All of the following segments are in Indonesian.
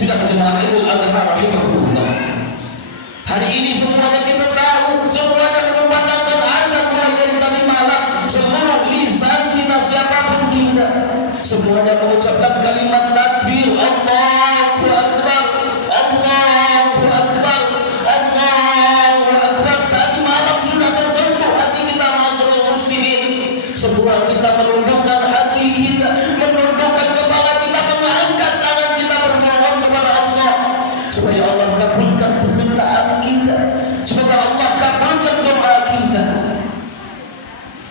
Sidang jemaah Idul Adha rahimahullah. Hari ini semuanya kita tahu hanya mengucapkan kalimat takbir, Allahu Akbar, Allahu Akbar, Allahu Akbar. Tadi malam sudah tersentuh hati kita masyarakat muslimin. Semua kita menundukkan hati kita, menundukkan kepala kita, mengangkat tangan kita bermohon kepada Allah supaya Allah kabulkan permintaan kita, supaya Allah kabulkan doa kita.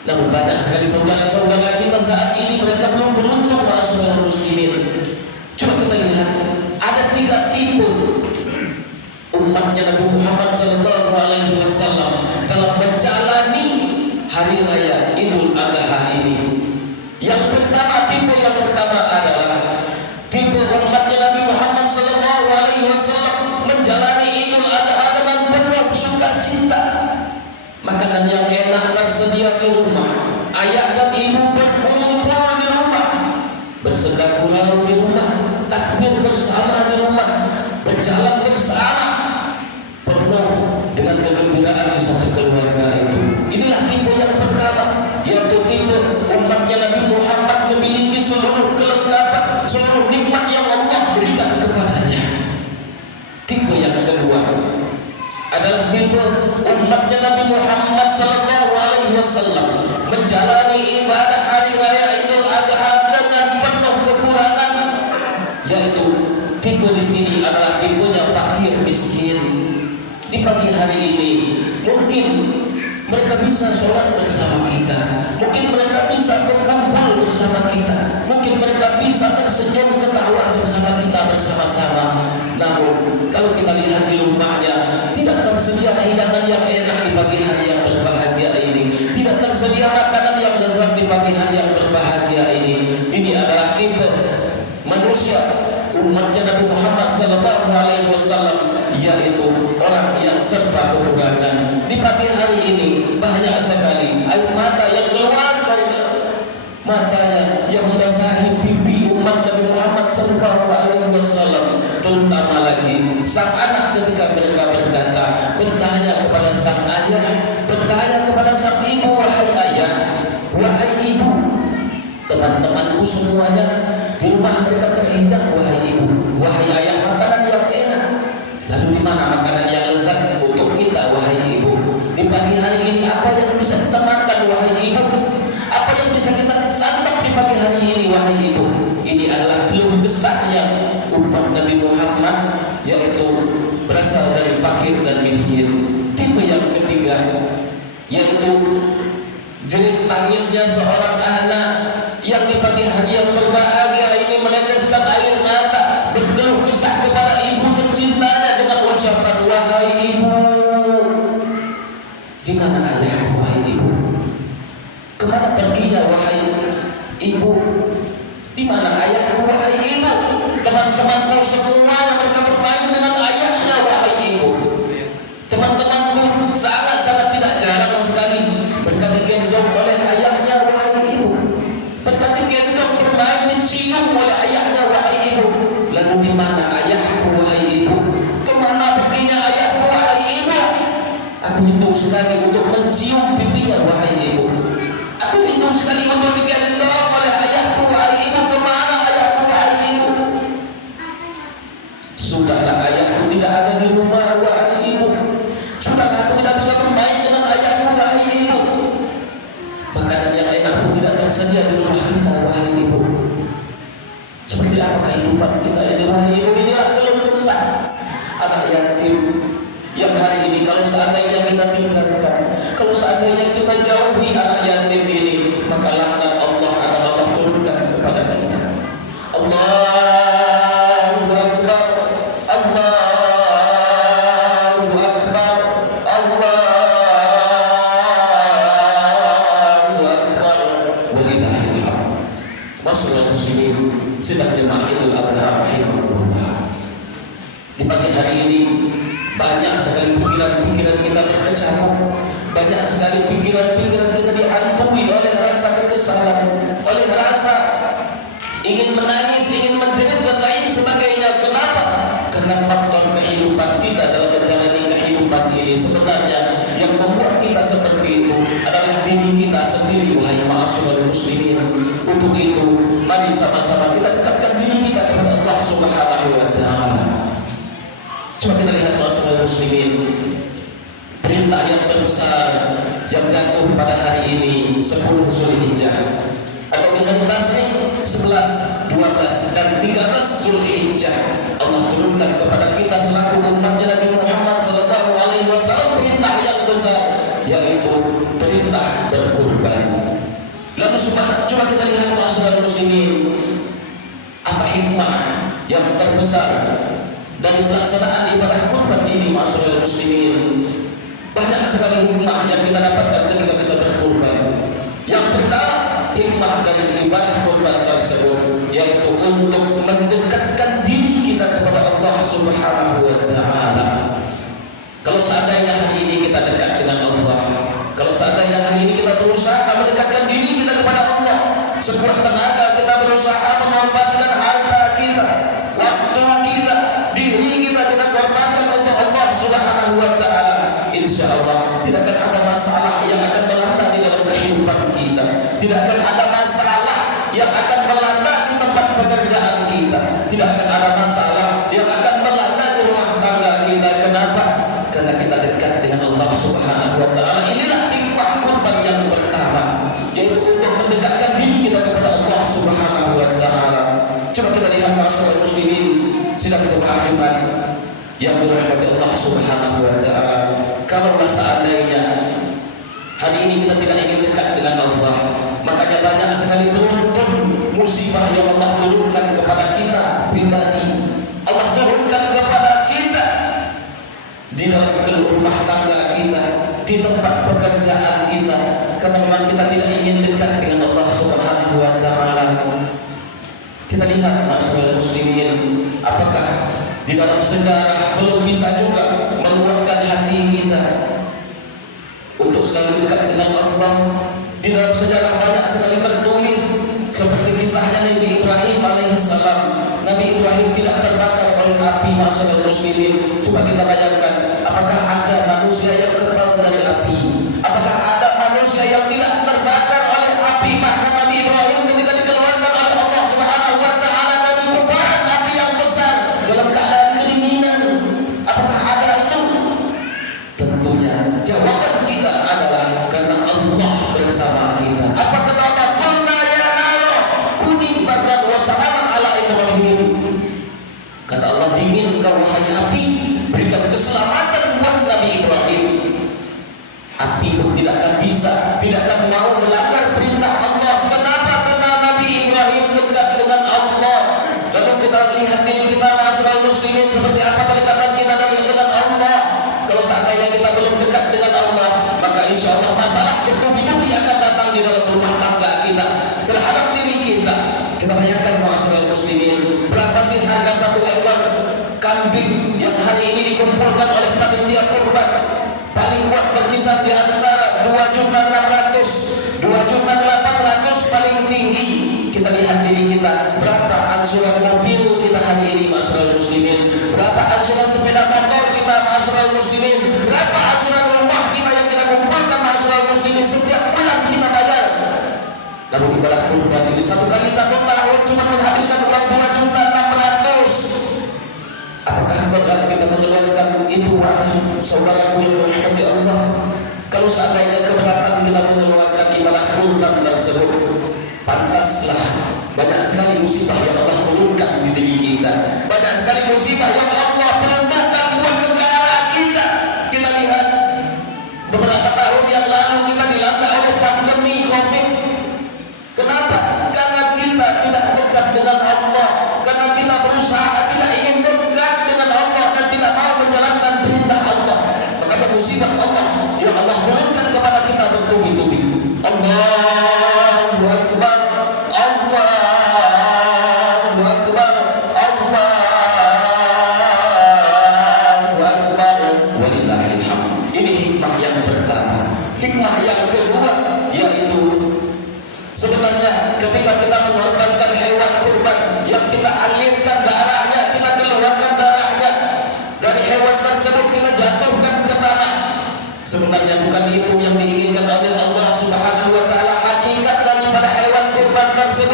Namun banyak sekali saudara-saudara kita saat ini mereka belum beruntung masyarakat muslimin. Coba kita lihat, ada 3 tipe umatnya Nabi Muhammad SAW dalam menjalani hari raya Idul Adha ini. Yang pertama, tipe yang pertama adalah tipe umatnya Nabi Muhammad SAW menjalani Idul Adha dengan penuh sukacita. Makanan yang enak tersedia di rumah, ayah dan ibu berkumpul di rumah, bersedekah di rumah, takbir bersama di rumah, berjalan bersama, penuh dengan kegembiraan di satu keluarga itu. Inilah tipe yang pertama, yaitu tipe umatnya Nabi Muhammad memiliki seluruh kelengkapan, seluruh nikmat yang Allah berikan kepadanya. Tipe yang kedua adalah tipe umatnya Nabi Muhammad SAW menjalani ibadah hari raya Idul Adha dengan penuh kekurangan, yaitu tipe di sini adalah tipenya fakir miskin. Di pagi hari ini mungkin mereka bisa sholat bersama kita, mungkin mereka bisa berkumpul bersama kita, mungkin mereka bisa tersenyum ketawa bersama kita bersama-sama. Namun kalau kita lihat di rumahnya tidak tersedia hidangan yang enak di pagi hari yang berbahagia ini, tidak tersedia makanan yang lezat di pagi hari yang berbahagia ini. Ini adalah tipe manusia umatnya Nabi Muhammad SAW, yaitu orang yang serba kekurangan. Di pagi hari ini banyak sekali air mata yang keluar dari matanya yang membasahi pipi umat Nabi Muhammad SAW, terutama lagi sang anak ketika mereka bertanya kepada sang ayah, bertanya kepada sang ibu, wahai ayah, wahai ibu, teman-temanku semuanya di rumah mereka terhidang, wahai ibu, wahai ayah, makanan yang enak. Lalu di mana makanan yang lezat untuk kita, wahai ibu? Di pagi hari ini apa yang bisa kita makan, wahai ibu? Apa yang bisa kita santap di pagi hari ini, wahai ibu? Ini adalah keluh kesahnya umat Nabi Muhammad, yaitu berasal dari fakir dan miskin. Tipe yang ketiga yaitu jerit tangisnya seorang anak yang di pagi hari yang berbahagia ini meneteskan air mata, berkeluh kesah kepada ibu tercintanya dengan ucapan, wahai ibu, di mana ayahku, wahai ibu? Kemana perginya, wahai ibu? Di mana ayahku, wahai ibu? Teman-temanku semuanya mereka bermain dengan ayahnya, wahai ibu. Teman-temanku sangat-sangat tidak jarang sekali mereka digendong oleh ayahnya, wahai ibu. Mereka digendong bermain dicium oleh ayahnya, wahai ibu. Lalu di mana ayahku, wahai ibu? Kemana perginya ayahku, wahai ibu? Aku rindu sekali untuk mencium pipinya, wahai ibu. Aku rindu sekali untuk digendong oleh ayahku, wahai ibu. Kemana ayahku, wahai ibu? Sudahlah ayahku tidak ada di rumah, wahai ibu. Sudahlah aku tidak bisa bermain dengan ayahku, wahai ibu. Makanan yang enak pun tidak tersedia di rumah kita, wahai ibu. Seperti apa kehidupan kita ini, wahai ibu? Inilah keluh kesah anak yatim yang hari ini kalau seandainya kita tinggalkan, kalau seandainya kita jauhi anak yatim ini, maka laknat Allah akan Allah turunkan kepada kita. Allahu Akbar, Allahu Akbar, Allahu Akbar, walillahil hamd. Masyaallah muslimin, sedang jemaah Idul Adha rahimakumullah. Di pagi hari ini banyak sekali pikiran-pikiran kita berkecamuk, banyak sekali pikiran-pikiran kita dihantui oleh rasa kekesalan, oleh rasa ingin menangis, ingin menjerit dan lain sebagainya. Kenapa? Karena faktor kehidupan kita dalam menjalani kehidupan ini sebenarnya yang membuat kita seperti itu adalah diri kita sendiri, wahai ma'asyiral muslimin, Untuk itu, mari sama-sama kita dekatkan diri kita kepada Allah Subhanahu wa Ta'ala. Coba kita lihat masalah muslimin, perintah yang terbesar yang jatuh pada hari ini 10 Zulhijjah atau dengan nih 11, 12 dan 13 Zulhijjah. Allah turunkan kepada kita selaku umatnya Nabi Muhammad sallallahu alaihi wasallam perintah yang besar, yaitu perintah berkurban. Lalu coba kita lihat masalah muslimin, apa hikmah yang terbesar dari pelaksanaan ibadah kurban ini masalah muslimin. Banyak sekali hikmah yang kita dapatkan ketika kita berkurban. Yang pertama, hikmah dari ibadah kurban tersebut yaitu untuk mendekatkan diri kita kepada Allah Subhanahu wa Ta'ala. Kalau seandainya hari ini kita dekat dengan Allah, kalau seandainya hari ini kita berusaha mendekatkan diri kita kepada Allah, sekuat tenaga kita berusaha mengorbankan harta kita, waktu kita, diri kita korbankan untuk Allah Subhanahu wa Ta'ala, insya Allah tidak akan ada masalah yang akan melanda di dalam kehidupan kita, tidak akan ada masalah yang akan melanda di tempat pekerjaan kita, tidak akan ada masalah yang akan melanda di rumah tangga kita. Kenapa? Karena kita dekat dengan Allah Subhanahu wa Ta'ala. Inilah hikmah kurban yang pertama, yaitu untuk mendekatkan diri kita kepada Allah Subhanahu wa Ta'ala. Coba kita lihat masalah muslimin sidang jemaah Jumat yang dirahmati Allah Subhanahu wa Ta'ala. Kalau seandainya hari ini kita tidak ingin dekat dengan Allah, makanya banyak sekali turun musibah yang Allah turunkan kepada kita pribadi. Allah turunkan kepada kita di dalam rumah tangga kita, di tempat pekerjaan kita, karena memang kita tidak ingin dekat dengan Allah Subhanahu wa Ta'ala. Kita lihat masalah muslimin, apakah di dalam sejarah belum bisa juga menguatkan hati kita untuk selalu dekat dengan Allah. Di dalam sejarah banyak sekali tertulis seperti kisahnya Nabi Ibrahim alaihissalam. Nabi Ibrahim tidak terbakar oleh api masalah muslimin. Coba kita bayangkan, apakah ada manusia yang kebal dari api? Apakah ada manusia yang tidak terbakar oleh api? Maka Nabi Ibrahim ketika dikeluarkan oleh Allah Subhanahu wa Ta'ala dari kobaran api yang besar dalam keadaan kedinginan, apakah ada itu? Tentunya jawaban kita adalah karena Allah bersama kita. Apa kata Allah? Qulna ya naru kuni bardan wa salaman ala Ibrahim. Kata Allah, dinginkan wahai api, berikan keselamatan buat Nabi Ibrahim. Api pun tidak akan bisa, tidak akan mau melanggar perintah Allah. Kenapa? Karena Nabi Ibrahim dekat dengan Allah. Lalu kita lihat diri kita masyarakat muslimin seperti apa kedekatan kita dengan Allah. Kalau seandainya kita belum dekat dengan Allah, maka insya Allah masalah bertubi-tubi akan datang di dalam rumah tangga kita, terhadap diri kita. Kita bayangkan masyarakat muslimin, berapa sih harga satu ekor kambing yang hari ini dikumpulkan oleh panitia kurban? Paling kuat berkisar di antara 2.600.000, 2.800.000 paling tinggi. Kita lihat diri kita, berapa angsuran mobil kita hari ini masyarakat muslimin, berapa angsuran sepeda motor kita masyarakat muslimin, berapa angsuran rumah kita yang kita kumpulkan masyarakat muslimin setiap bulan kita bayar. Lalu ibadah kurban ini satu kali satu tahun cuma menghabiskan uang 2.600.000. Apakah berat kita mengeluarkan itu, saudaraku yang dirahmati Allah? Kalau seandainya keberatan kita mengeluarkan ibadah kurban tersebut, pantaslah banyak sekali musibah yang Allah turunkan di diri kita, banyak sekali musibah yang Allah peruntukkan buat negara kita. Kita lihat beberapa tahun yang lalu kita dilanda oleh pandemi COVID. Kenapa? Karena kita tidak dekat dengan Allah, karena kita berusaha tidak ingin dekat dengan Allah dan tidak mau menjalankan perintah Allah. Maka musibah Allah yang Allah turunkan kepada kita bertubi-tubi. Allahu Akbar, Allahu Akbar, Allahu Akbar, walillahil hamd. Ini hikmah yang pertama. Hikmah yang kedua yaitu sebenarnya ketika kita mengorbankan hewan kurban yang kita alirkan darahnya, kita keluarkan darahnya dari hewan tersebut, kita jatuhkan ke tanah. Sebenarnya bukan itu yang diinginkan oleh Allah Subhanahu wa Ta'ala. Hakikat daripada hewan kurban tersebut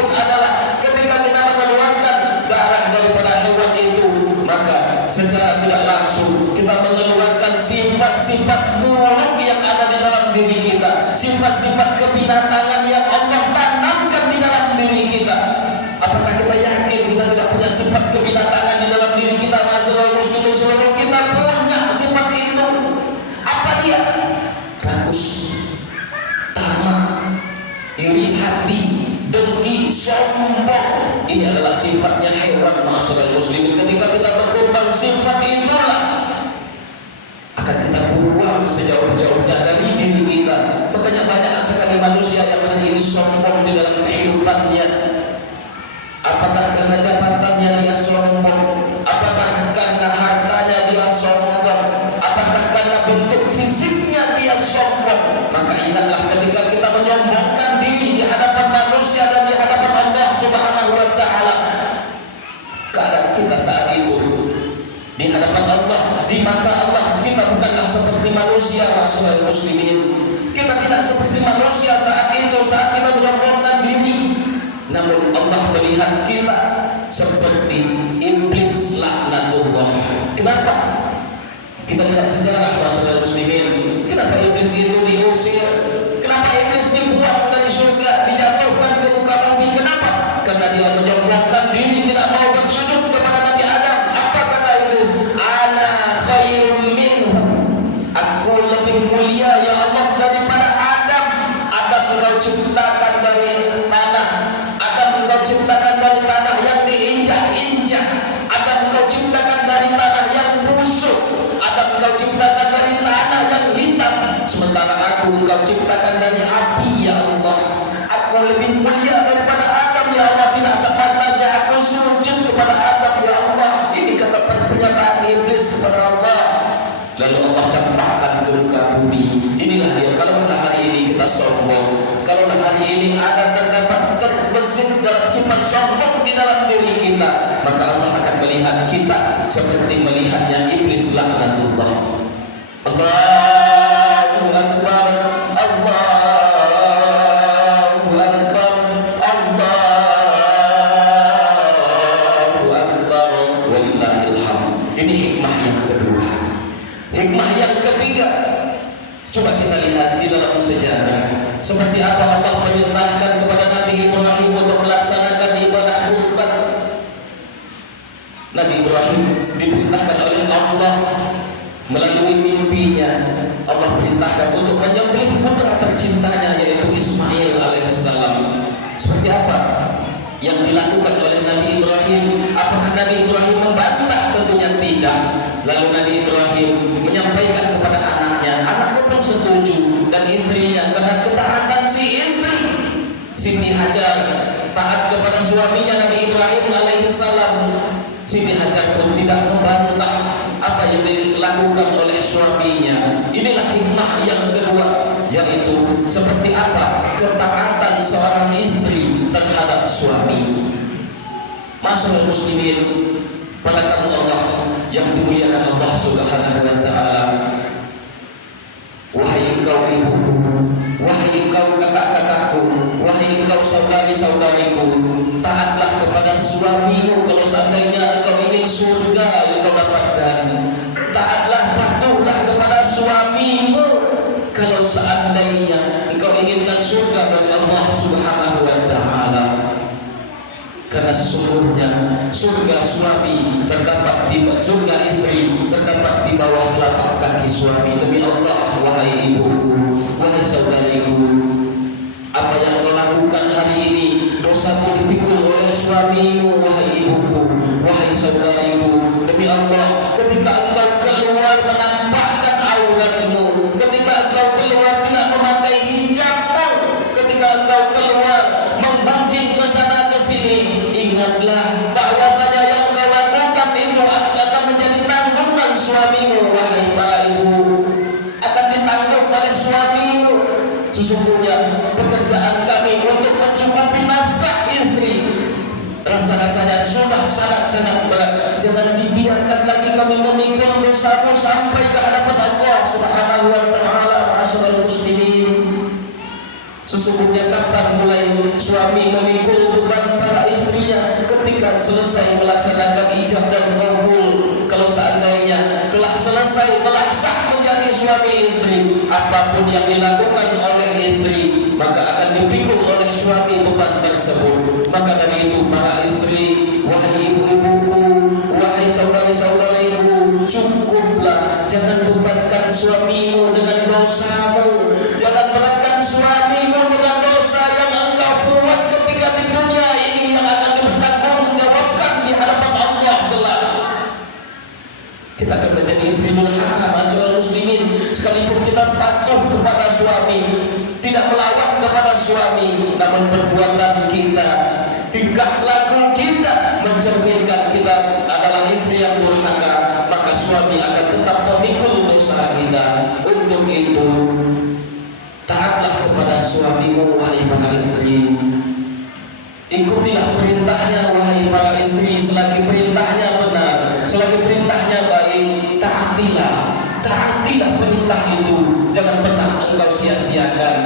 sifat-sifat buruk yang ada di dalam diri kita, sifat-sifat kebinatangan yang Allah tanamkan di dalam diri kita. Apakah kita yakin kita tidak punya sifat kebinatangan di dalam diri kita? Masyaallah muslimin seluruh kita punya sifat itu. Apa dia? Rakus, tamak, iri hati, dengki, sombong. Ini adalah sifatnya hewan masyaallah muslimin. Ketika kita berkembang sifat itulah akan kita buang sejauh-jauhnya dari diri kita. Makanya banyak sekali manusia yang hari ini sombong di dalam kehidupannya. Apakah karena jabatannya dia sombong? Apakah karena hartanya dia sombong? Apakah karena bentuk fisiknya dia sombong? Maka ingatlah ketika kita menyombongkan diri di hadapan manusia dan di hadapan Allah Subhanahu wa taala, keadaan kita saat itu di hadapan Allah, di mata Allah, kita bukanlah seperti manusia masyaallah muslimin. Kita tidak seperti manusia saat itu, saat kita menyombongkan diri. Namun Allah melihat kita seperti iblis laknatullah. Kenapa? Kita lihat sejarah masyaallah muslimin. Kenapa iblis itu diusir? Kenapa iblis dibuang dari surga, dijatuhkan ke muka bumi? Kenapa? Karena dia menyombongkan diri, tidak mau bersujud kepada Nabi Adam. Apa kata iblis? Ana khairum minhu. Aku lebih mulia ya Allah daripada Adam. Adam engkau ciptakan dari tanah. Adam engkau ciptakan dari tanah yang diinjak-injak. Adam engkau ciptakan dari tanah yang busuk. Adam engkau ciptakan dari tanah yang hitam. Sementara aku engkau ciptakan dari api ya Allah. Aku lebih mulia daripada Adam ya Allah. Tidak sepantasnya aku sujud kepada Adam ya Allah. Ini kata pernyataan iblis kepada Allah. Lalu Allah campakkan ke muka bumi. Inilah dia. Kalau hari ini kita sombong, kalau hari ini ada terdapat terbesit dalam sifat sombong di dalam diri kita, maka Allah akan melihat kita seperti melihatnya iblis laknatullah. Allahu akbar, Allahu akbar, Allahu akbar, walillahil hamd. Ini hikmah yang kedua. Hikmah yang ketiga, coba kita lihat di dalam sejarah seperti apa Allah perintahkan kepada Nabi Ibrahim untuk melaksanakan ibadah kurban. Nabi Ibrahim diperintahkan oleh Allah melalui mimpinya. Allah perintahkan untuk menyembelih putra tercintanya yaitu Ismail alaihissalam. Seperti apa yang dilakukan oleh Nabi Ibrahim? Apakah Nabi Ibrahim membantah? Tentunya tidak. Lalu Nabi Ibrahim menyampaikan kepada anaknya. Anaknya pun setuju, dan istrinya, karena ketaatan si istri Siti Hajar taat kepada suaminya Nabi Ibrahim alaihissalam. Siti Hajar pun tidak membantah apa yang dilakukan oleh suaminya. Inilah hikmah yang kedua, yaitu seperti apa ketaatan seorang istri terhadap suami. Masyaallah muslimin, pada Allah yang dimuliakan Allah Subhanahu wa taala. Wahai engkau ibuku, wahai engkau kakak-kakakku, wahai engkau saudari-saudariku, taatlah kepada suamimu kalau seandainya engkau ingin surga yang kau dapatkan. Taatlah, patuhlah kepada suamimu kalau seandainya engkau inginkan surga dari Allah Subhanahu wa taala. Karena sesungguhnya surga suami terdapat di surga istri terdapat di bawah telapak kaki suami. Demi Allah, wahai ibuku, wahai saudariku, apa yang kau lakukan hari ini, dosamu dipikul oleh suamimu, wahai ibuku, wahai saudariku. Demi Allah, ketika engkau keluar menampakkan auratmu, ketika engkau keluar tidak memakai hijabmu, ketika engkau keluar menggunjing ke sana ke sini, ingatlah bahwasanya yang kau lakukan itu akan menjadi tanggungan suamimu, wahai para ibu, akan ditanggung oleh suamimu. Sesungguhnya pekerjaan kami untuk mencukupi nafkah istri rasa-rasanya sudah sangat-sangat berat. Jangan dibiarkan lagi kami memikul dosamu sampai ke hadapan Allah Subhanahu wa taala. Masyaallah muslimin, sesungguhnya kapan mulai suami memikul beban para istrinya? Ketika selesai melaksanakan ijab dan qabul. Kalau seandainya telah selesai, telah sah menjadi suami istri, apapun yang dilakukan oleh istri maka akan dipikul oleh suami beban tersebut. Maka dari itu para istri, wahai ibu-ibuku, wahai saudari-saudariku, cukuplah, jangan bebankan suamimu dengan dosamu, jangan beratkan suamimu dengan dosa yang engkau buat ketika di dunia ini yang akan dipertanggungjawabkan di hadapan Allah kelak. Kita akan menjadi istri durhaka, masyarakat muslimin, sekalipun kita patuh kepada suami, tidak melawan kepada suami, namun perbuatan kita, tingkah laku kita mencerminkan kita adalah istri yang durhaka, maka suami akan tetap memikul dosa kita. Untuk itu, taatlah kepada suamimu, wahai para istri. Ikutilah perintahnya, wahai para istri, selagi perintahnya benar, selagi perintahnya baik, taatilah perintah itu. Jangan pernah engkau sia-siakan,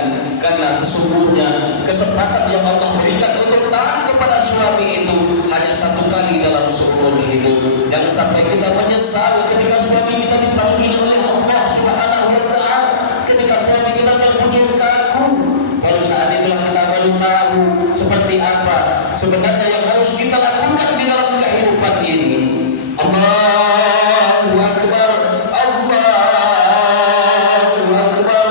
karena sesungguhnya kesempatan yang Allah berikan untuk taat kepada suami itu hanya satu kali dalam seumur hidup. Jangan sampai kita menyesal ketika suami kita dipanggil oleh Allah Subhanahu wa Ta'ala, ketika suami kita terbujur kaku. Baru saat itulah kita baru tahu seperti apa sebenarnya yang harus kita lakukan di dalam kehidupan ini. Allahu Akbar, Allahu Akbar,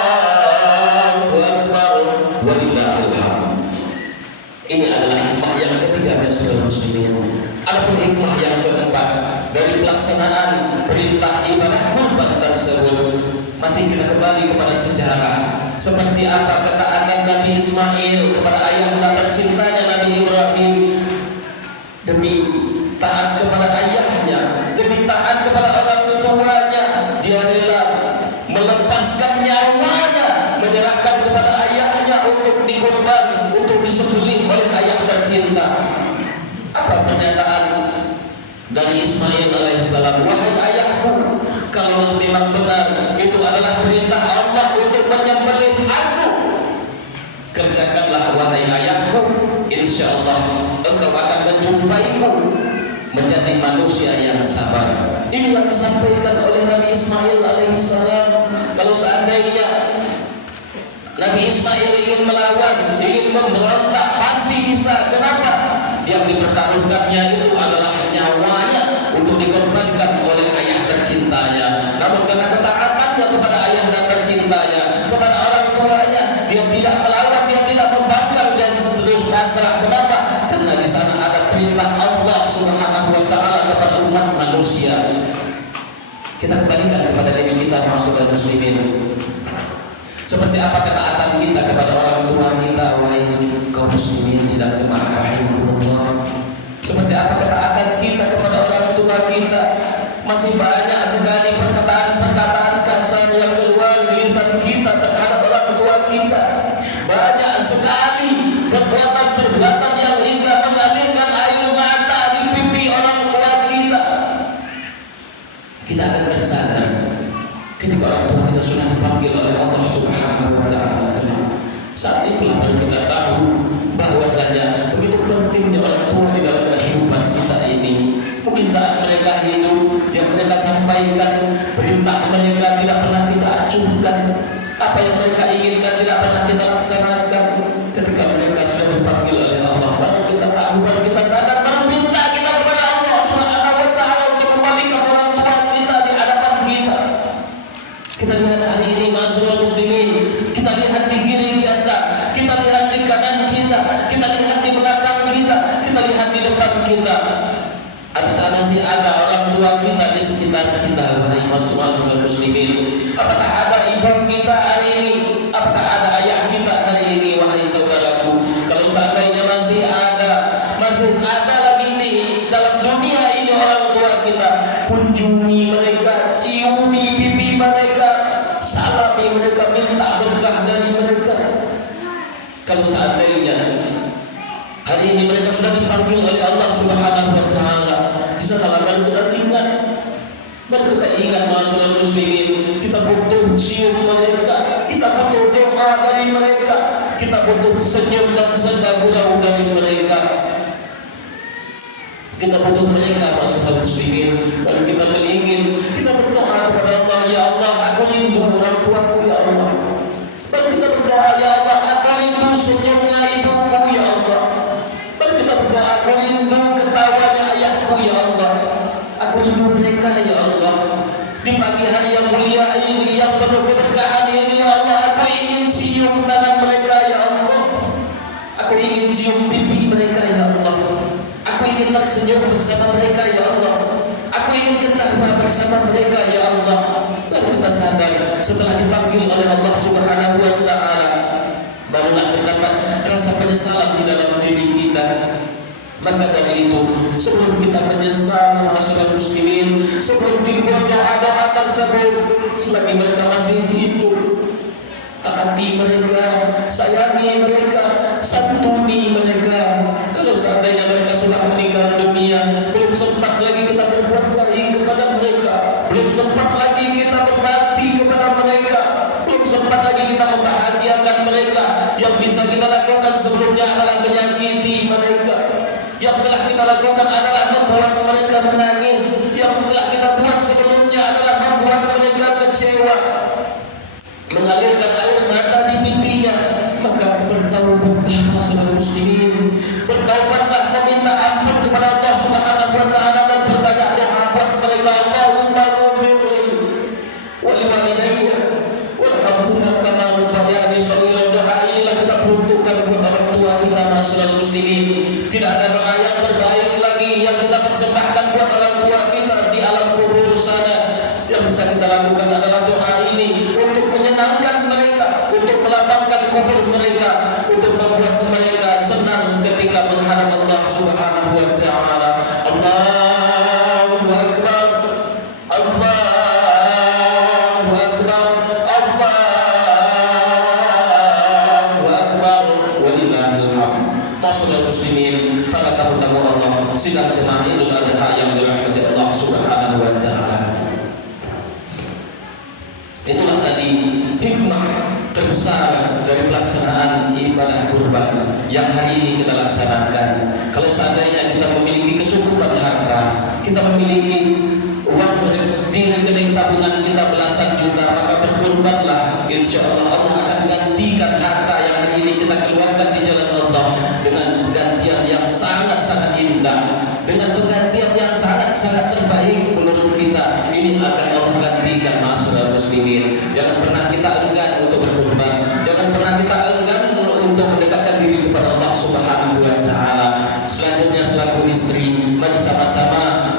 Allahu Akbar, walillahil hamd. Ini adalah hikmah yang ketiga dari saudara muslimin. Adapun hikmah yang keempat dari pelaksanaan perintah ibadah kurban tersebut, masih kita kembali kepada sejarah. Seperti apa ketaatan Nabi Ismail kepada ayahanda tercintanya Nabi Ibrahim. Demi taat kepada ayahnya, demi taat kepada orang tuanya, dia rela melepaskan nyawanya, menyerahkan kepada ayahnya untuk dikorban, untuk disembelih oleh ayah tercinta. Apa pernyataan dari Ismail alaihissalam? Wahai ayahku, kalau memang benar itu adalah perintah Allah untuk menyembelih aku, kerjakanlah wahai ayahku, insya Allah engkau akan menjumpaiku menjadi manusia yang sabar. Ini yang disampaikan oleh Nabi Ismail alaihissalam. Kalau seandainya Nabi Ismail ingin melawan, ingin memberontak, pasti bisa. Kenapa? Yang dipertaruhkannya itu adalah nyawanya untuk dikorbankan oleh ayah tercintanya. Namun karena ketaatannya kepada ayah dan tercintanya, kepada orang tuanya, dia tidak melawan, dia tidak membangkang dan terus pasrah. Kenapa? Karena di sana ada perintah Allah Subhanahu wa Ta'ala kepada umat manusia. Kita kembalikan kepada diri kita, maksudnya muslimin. Seperti apa ketaatan kita kepada orang tua kita, wahai kaum muslimin tidak rahimahumullah. Seperti apa ketaatan kita kepada orang tua kita. Masih banyak sekali perkataan-perkataan kasar yang keluar dari lisan kita terhadap orang tua kita. Banyak sekali perbuatan-perbuatan yang hingga mengalirkan air mata di pipi orang tua kita. Kita akan tersadar ketika orang tua kita sudah dipanggil oleh Allah Subhanahu wa Ta'ala. Saat itulah baru kita tahu bahwasanya begitu pentingnya orang tua di dalam kehidupan kita ini. Mungkin saat mereka hidup, yang mereka sampaikan, perintah mereka tidak pernah kita acuhkan, apa yang mereka inginkan tidak pernah kita laksanakan. Ketika mereka sudah dipanggil oleh Allah, baru kita tahu, baru kita sadar, baru minta kita kepada Allah Subhanahu wa Ta'ala untuk kembalikan orang tua kita di hadapan kita. Kita lihat hari ini masyarakat muslimin, kita lihat di kiri kita, kita lihat di kanan kita, kita lihat di belakang kita, kita lihat di depan kita. Apakah masih ada orang tua kita di sekitar kita, wahai masyarakat muslimin? Apakah ada ibu kita hari ini? Apakah ada ayah kita hari ini, wahai saudaraku? Kalau seandainya masih ada lagi di dalam dunia ini orang tua kita, kunjungi mereka, ciumi pipi mereka, salami mereka, minta berkah dari mereka. Kalau seandainya hari ini mereka sudah dipanggil oleh Allah Subhanahu wa Ta'ala, di sana baru kita ingat, masyarakat muslimin, kita butuh cium mereka, kita butuh doa dari mereka, kita butuh senyum dan senda gurau dari mereka. Kita butuh mereka masyarakat muslimin, dan kita ingin kita berdoa kepada Allah, ya Allah, aku rindu orang tuaku ya Allah. Dan kita berdoa, ya Allah, aku rindu senyumnya ibuku ya Allah. Dan kita berdoa, aku rindu ketawanya ayahku ya Allah. Aku rindu mereka ya Allah. Di pagi hari yang mulia ini, yang penuh keberkahan ini ya Allah, aku ingin cium tangan mereka ya Allah. Aku ingin cium pipi mereka ya Allah. Aku ingin tersenyum bersama mereka ya Allah. Aku ingin ketawa bersama mereka ya Allah. Dan kita sadar setelah dipanggil oleh Allah Subhanahu wa Ta'ala, barulah terdapat rasa penyesalan di dalam diri kita. Maka dari itu, sebelum kita menyesal masyarakat muslimin, sebelum timbul doa-doa tersebut, selagi mereka masih hidup, taati mereka, sayangi mereka, santuni mereka. Kalau seandainya mereka sudah meninggal dunia, belum sempat lagi kita berbuat baik kepada mereka, belum sempat lagi kita berbakti kepada mereka, belum sempat lagi kita membahagiakan mereka. Yang bisa kita lakukan sebelumnya adalah menyakiti mereka. Yang telah kita lakukan adalah membuat mereka menangis. Yang telah kita buat sebelumnya adalah membuat mereka kecewa, mengalirkan air mata di pipinya. Maka bertaubatlah masyarakat muslimin, bertaubatlah, meminta ampun kepada Allah Subhanahu wa Ta'ala, dan berbanyak doa buat mereka. Allahumma ghfirli wa liwalidayya warhamhuma kama rabbayani shaghira. Doa inilah kita peruntukkan buat orang tua kita masyarakat muslimin. Tidak ada doa yang terbaik lagi yang kita persembahkan buat orang tua kita di alam kubur sana. Yang bisa kita lakukan adalah doa ini untuk menyenangkan mereka, untuk melapangkan kubur mereka, untuk membuat mereka senang ketika menghadap Allah Subhanahu wa Ta'ala. Allahu Akbar, Allahu Akbar, Allahu Akbar, walillahil hamd. Masyaallah muslimin, para tamu-tamu Allah, sidang jemaah Idul Adha yang dirahmati Allah Subhanahu wa Ta'ala. Itulah tadi hikmah terbesar dari pelaksanaan ibadah kurban yang hari ini kita laksanakan. Kalau seandainya kita memiliki kecukupan harta, kita memiliki uang di rekening tabungan kita belasan juta, maka berkurbanlah. Insya Allah Allah akan gantikan harta yang hari ini kita keluarkan di jalan Allah dengan gantian yang sangat-sangat indah, dengan penggantian yang sangat-sangat terbaik menurut kita. Ini akan Allah gantikan masyarakat muslimin. Jangan pernah kita enggan untuk berkurban, jangan pernah kita enggan untuk mendekatkan diri kepada Allah Subhanahu wa Ta'ala. Selanjutnya selaku istri, mari sama-sama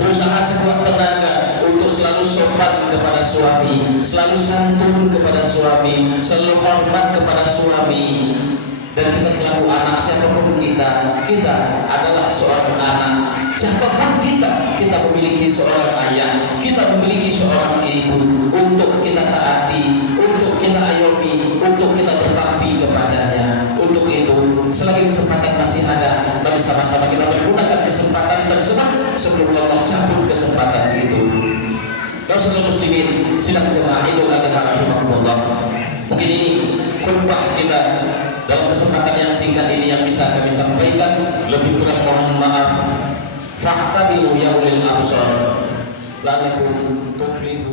berusaha sekuat tenaga untuk selalu sopan kepada suami, selalu santun kepada suami, selalu hormat kepada suami. Dan kita selaku anak, siapapun kita adalah seorang anak. Siapapun kita memiliki seorang ayah, kita memiliki seorang ibu untuk kita taati, untuk kita ayomi, untuk kita berbakti kepadanya. Untuk itu, selagi kesempatan masih ada, mari sama-sama kita menggunakan kesempatan tersebut sebelum Allah cabut kesempatan itu. Masyaallah muslimin, sidang jemaah Idul Adha rahimakumullah. Mungkin ini khutbah kita dalam kesempatan yang singkat ini yang bisa kami sampaikan. Lebih kurang mohon maaf. Fa'tabiru ya ulil absar la'allakum tuflihun.